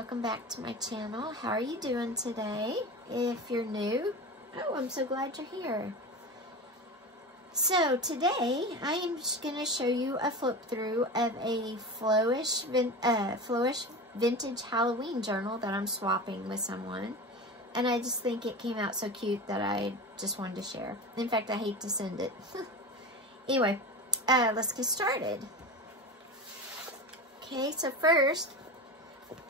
welcome back to my channel. How are you doing today? If you're new, oh, I'm so glad you're here. So today I am just going to show you a flip through of a Flowish vintage Halloween journal that I'm swapping with someone. And I just think it came out so cute that I just wanted to share. In fact, I hate to send it. Anyway, let's get started. Okay, so first,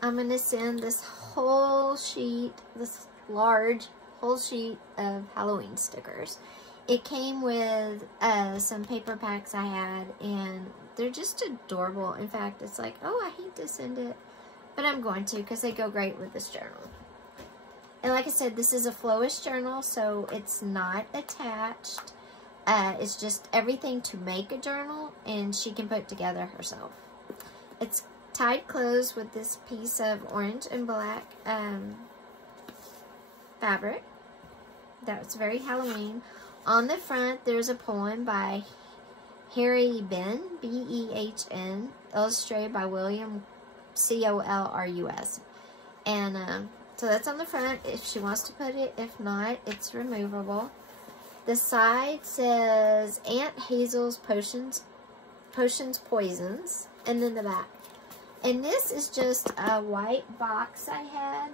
I'm going to send this whole sheet, this large whole sheet of Halloween stickers. It came with some paper packs I had, and they're just adorable. In fact, it's like, oh, I hate to send it, but I'm going to because they go great with this journal. And like I said, this is a Flowish journal, so it's not attached. It's just everything to make a journal, and she can put it together herself. It's tied closed with this piece of orange and black fabric. That was very Halloween. On the front, there's a poem by Harry Ben, B-E-H-N, illustrated by William C-O-L-R-U-S. And so that's on the front if she wants to put it. If not, it's removable. The side says Aunt Hazel's Potions, Poisons, and then the back. And this is just a white box I had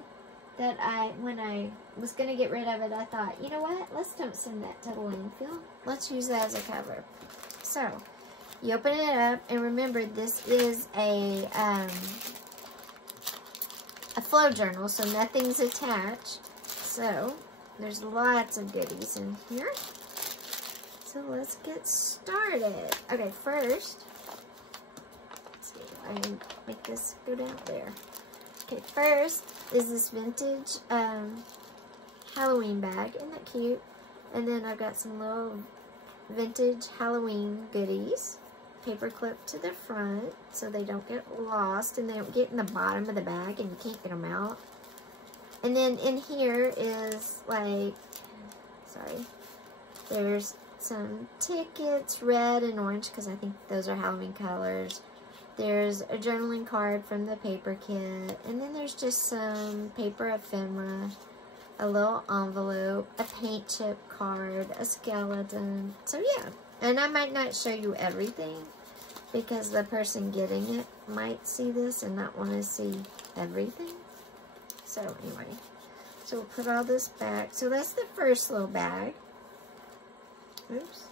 that when I was going to get rid of it, I thought, you know what, let's don't send that to the landfill. Let's use that as a cover. So, you open it up, and remember, this is a flow journal, so nothing's attached. So, there's lots of goodies in here. So, let's get started. Okay, first, let's see if I can make this go down there. Okay, first is this vintage Halloween bag. Isn't that cute? And then I've got some little vintage Halloween goodies. Paper clip to the front so they don't get lost and they don't get in the bottom of the bag and you can't get them out. And then in here is like, there's some tickets, red and orange, because I think those are Halloween colors. There's a journaling card from the paper kit, and then there's just some paper ephemera, a little envelope, a paint chip card, a skeleton. So yeah, and I might not show you everything because the person getting it might see this and not want to see everything. So anyway, so we'll put all this back. So that's the first little bag. Oops.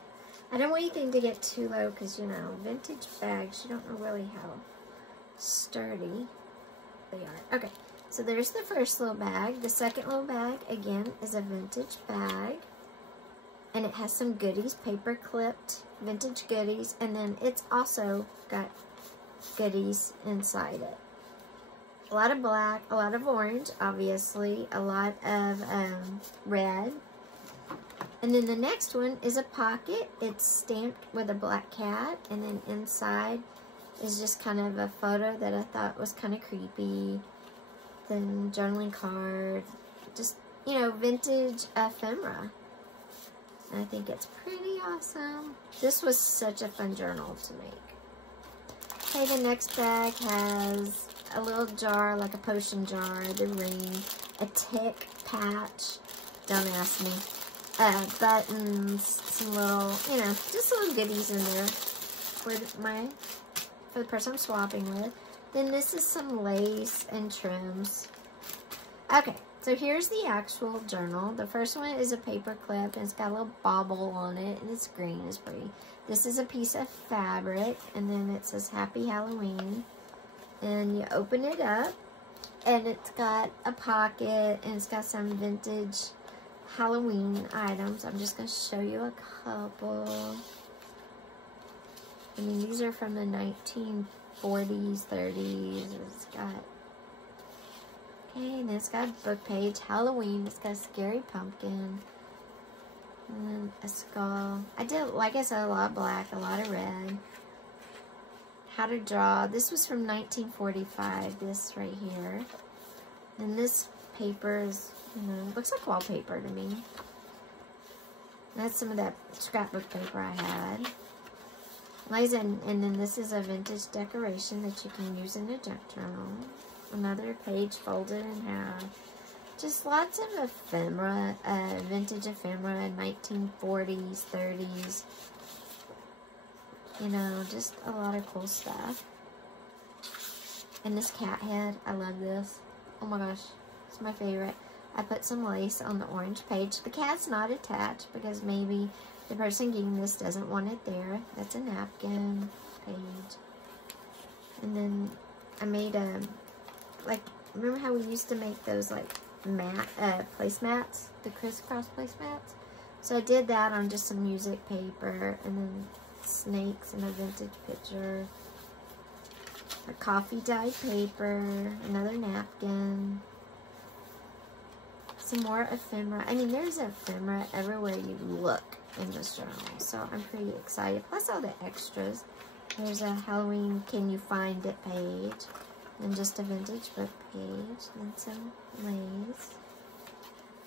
I don't want anything to get too low because, you know, vintage bags, you don't know really how sturdy they are. Okay, so there's the first little bag. The second little bag, again, is a vintage bag. And it has some goodies, paper clipped vintage goodies. And then it's also got goodies inside it. A lot of black, a lot of orange, obviously. A lot of red. And then the next one is a pocket. It's stamped with a black cat. And then inside is just kind of a photo that I thought was kind of creepy. Then journaling card. Just, you know, vintage ephemera. And I think it's pretty awesome. This was such a fun journal to make. Okay, the next bag has a little jar, like a potion jar, the ring, a tick patch. Don't ask me. Buttons, some little, you know, just little goodies in there for the person I'm swapping with. Then this is some lace and trims. Okay, so here's the actual journal. The first one is a paper clip, and it's got a little bobble on it, and it's green, it's pretty. This is a piece of fabric, and then it says Happy Halloween. And you open it up, and it's got a pocket, and it's got some vintage Halloween items. I'm just going to show you a couple. I mean, these are from the 1940s, 30s. It's got, okay, and it's got a book page, Halloween. It's got a scary pumpkin. And then a skull. I did, like I said, a lot of black, a lot of red. How to draw. This was from 1945, this right here. And this paper is, you know, looks like wallpaper to me. That's some of that scrapbook paper I had. Like I said, and then this is a vintage decoration that you can use in a junk journal. Another page folded in half. Just lots of ephemera, vintage ephemera, 1940s, 30s. You know, just a lot of cool stuff. And this cat head, I love this. Oh my gosh, it's my favorite. I put some lace on the orange page. The cat's not attached because maybe the person getting this doesn't want it there. That's a napkin page. And then I made a, like, remember how we used to make those, like, placemats? The crisscross placemats? So I did that on just some music paper, and then snakes and a vintage picture. A coffee dyed paper, another napkin, some more ephemera. I mean, there's ephemera everywhere you look in this journal, so I'm pretty excited. Plus all the extras. There's a Halloween Can You Find It page, and just a vintage book page, and some lace.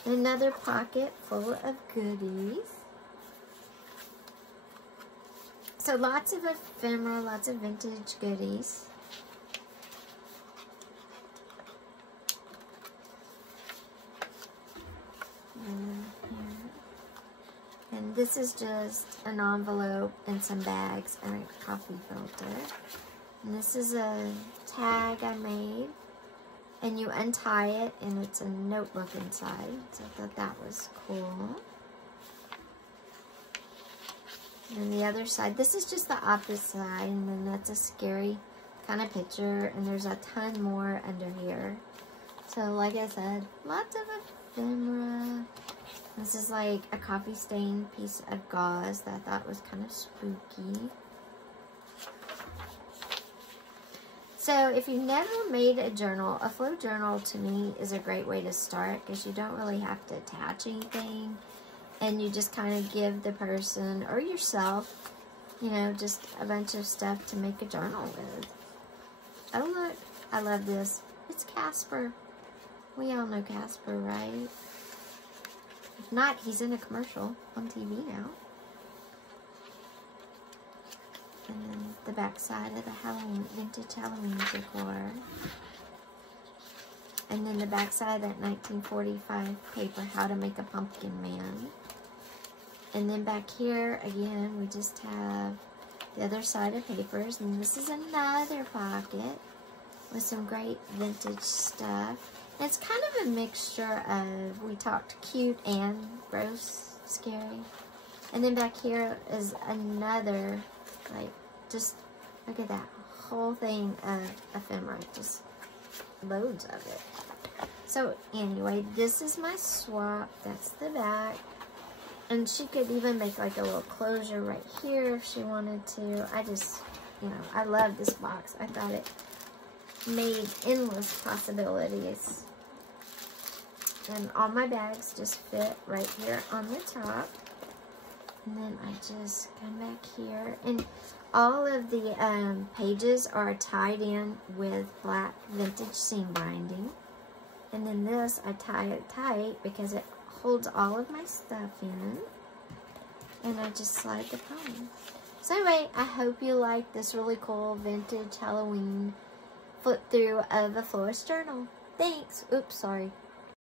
Another pocket full of goodies. So lots of ephemera, lots of vintage goodies. And this is just an envelope and some bags and a coffee filter. And this is a tag I made. And you untie it and it's a notebook inside. So I thought that was cool. And the other side, this is just the opposite side, and then that's a scary kind of picture, and there's a ton more under here. So like I said, lots of ephemera. This is like a coffee stained piece of gauze that I thought was kind of spooky. So if you've never made a journal, a flow journal to me is a great way to start because you don't really have to attach anything. And you just kind of give the person or yourself, you know, just a bunch of stuff to make a journal with. Oh look, I love this. It's Casper. We all know Casper, right? If not, he's in a commercial on TV now. And then the back side of the Halloween, vintage Halloween decor. And then the back side of that 1945 paper, How to Make a Pumpkin Man. And then back here, again, we just have the other side of papers. And this is another pocket with some great vintage stuff. And it's kind of a mixture of, we talked cute and gross, scary. And then back here is another, like, just look at that whole thing of ephemera. Just loads of it. So anyway, this is my swap. That's the back. And she could even make like a little closure right here if she wanted to. I just, you know, I love this box. I thought it made endless possibilities. And all my bags just fit right here on the top. And then I just come back here. And all of the pages are tied in with black vintage seam binding. And then this, I tie it tight because it holds all of my stuff in. And I just slide the pony. So anyway, I hope you like this really cool vintage Halloween flip through of a Flowish journal. Thanks. Oops, sorry.